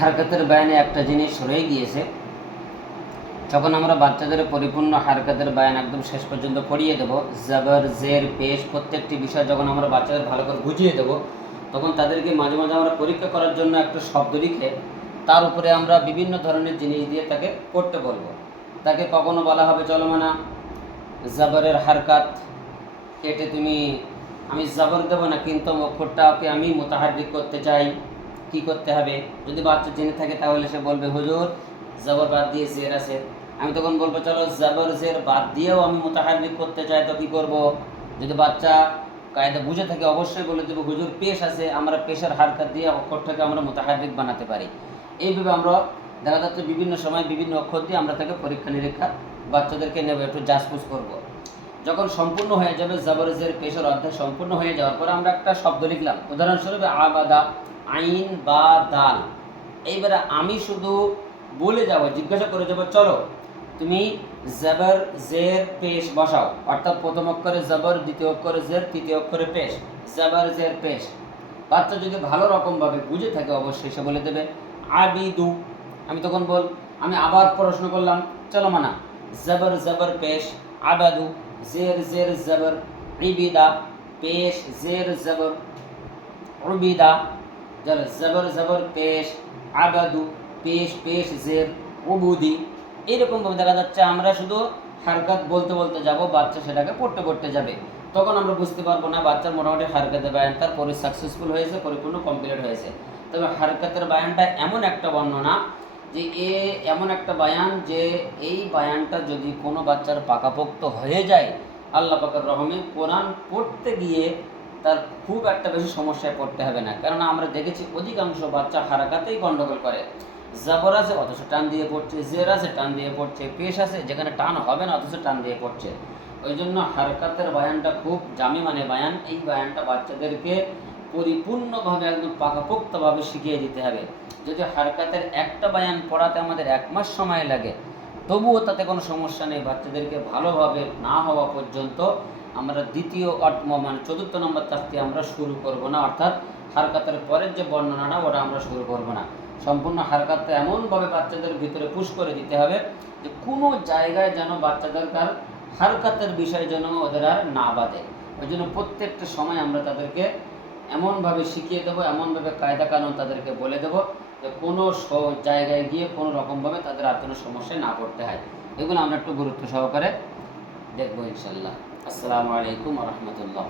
হারকাতের বায়ানে একটা জিনিস রয়ে গিয়েছে। যখন আমরা বাচ্চাদের পরিপূর্ণ হারকাতের বায়ান একদম শেষ পর্যন্ত পড়িয়ে দেবো, জাবর জের পেশ প্রত্যেকটি বিষয় যখন আমরা বাচ্চাদের ভালো করে বুঝিয়ে দেবো, তখন তাদেরকে মাঝে মাঝে আমরা পরীক্ষা করার জন্য একটা শব্দ লিখে তার উপরে আমরা বিভিন্ন ধরনের জিনিস দিয়ে তাকে পড়তে বলবো। তাকে কখনো বলা হবে চলো মানা জাবরের হারকাত কেটে তুমি, আমি জাবর দেবো না কিন্তু অক্ষরটাকে আমি মুতাহাররিক করতে চাই, কি করতে হবে? যদি বাচ্চা জেনে থাকে তাহলে সে বলবে হুজুর জাবর বাদ দিয়ে জের আছে। আমি তখন বলবো চলো জাবর জের বাদ দিয়েও আমি মুতাহাররিক করতে চাই, তো কি করব? যদি বাচ্চা কায়দা বুঝে থাকে অবশ্যই বলে দেবো হুজুর পেশ আছে, আমরা পেশের হারকাত দিয়ে অক্ষরটাকে আমরা মুতাহাররিক বানাতে পারি। এইভাবে আমরা দেখা যাচ্ছে বিভিন্ন সময় বিভিন্ন অক্ষর দিয়ে আমরা তাকে পরীক্ষা নিরীক্ষা বাচ্চাদেরকে নেব, একটু জাজপুজ করব। যখন সম্পূর্ণ হয়ে যাবে জাবরজের পেশের অধ্যায় সম্পূর্ণ হয়ে যাওয়ার পরে আমরা একটা শব্দ লিখলাম, উদাহরণস্বরূপ আবাদা, আইন বা দাল। এইবারে আমি শুধু বলে যাব, জিজ্ঞাসা করে যাব চলো তুমি জাবর জের পেশ বসাও, অর্থাৎ প্রথম অক্ষরে জাবর, দ্বিতীয় অক্ষরে জের, তৃতীয় অক্ষরে পেশ, জাবর জের পেশ। বাচ্চা যদি ভালো রকমভাবে বুঝে থাকে অবশ্যই সে বলে দেবে আবিদু। আমি তখন আমি আবার প্রশ্ন করলাম চলো মানা জাবর জাবর পেশ আবাদু, জের জের জবর ইবিদা, পেশ জের জবর উবিদা, জবর জবর পেশ আবাদু, পেশ পেশ জের উবুদি। এইরকমভাবে দেখা যাচ্ছে আমরা শুধু হারকাত বলতে বলতে যাব, বাচ্চা সেটাকে পড়তে পড়তে যাবে। তখন আমরা বুঝতে পারবো না বাচ্চার মোটামুটি হারকাতে বায়ান তার সাকসেসফুল হয়েছে, পরিপূর্ণ কমপ্লিট হয়েছে। তবে হারকাতের বায়ানটা এমন একটা বর্ণনা যে এমন একটা বায়ান যে এই বায়ানটা যদি কোনো বাচ্চার পাকাপোক্ত হয়ে যায় আল্লাহ পাকের রহমে কোরআন পড়তে গিয়ে তার খুব একটা বেশি সমস্যায় পড়তে হবে না। কেননা আমরা দেখেছি অধিকাংশ বাচ্চা হারাকাতেই গন্ডগোল করে। জাবর আছে অথচ টান দিয়ে পড়ছে, জের আছে টান দিয়ে পড়ছে, পেশ আছে যেখানে টান হবে না অথচ টান দিয়ে পড়ছে। ওই জন্য হারকাতের বায়ানটা খুব জামি মানে বায়ান। এই বায়ানটা বাচ্চাদেরকে পরিপূর্ণভাবে একদম পাকাপোক্তভাবে শিখিয়ে দিতে হবে। যদি হারকাতের একটা বায়ান পড়াতে আমাদের 1 মাস সময় লাগে তবুও তাতে কোনো সমস্যা নেই। বাচ্চাদেরকে ভালোভাবে না হওয়া পর্যন্ত আমরা দ্বিতীয় মানে 4র্থ নম্বর তাফতি আমরা শুরু করব না, অর্থাৎ হারকাতের পরের যে বর্ণনাটা ওটা আমরা শুরু করব না। সম্পূর্ণ হারকাতটা এমনভাবে বাচ্চাদের ভিতরে পুশ করে দিতে হবে যে কোনো জায়গায় যেন বাচ্চাদের হারকাতের বিষয় যেন ওদের আর না বাঁধে। ওই জন্য প্রত্যেকটা সময় আমরা তাদেরকে এমনভাবে শিখিয়ে দেবো, এমনভাবে কায়দা কানুন তাদেরকে বলে দেবো যে কোনো জায়গায় গিয়ে কোনো রকমভাবে তাদের আর কোনো সমস্যায় না পড়তে হয়। এগুলো আমরা একটু গুরুত্ব সহকারে দেখবো ইনশাল্লাহ। আসসালামু আলাইকুম ওয়া রাহমাতুল্লাহ।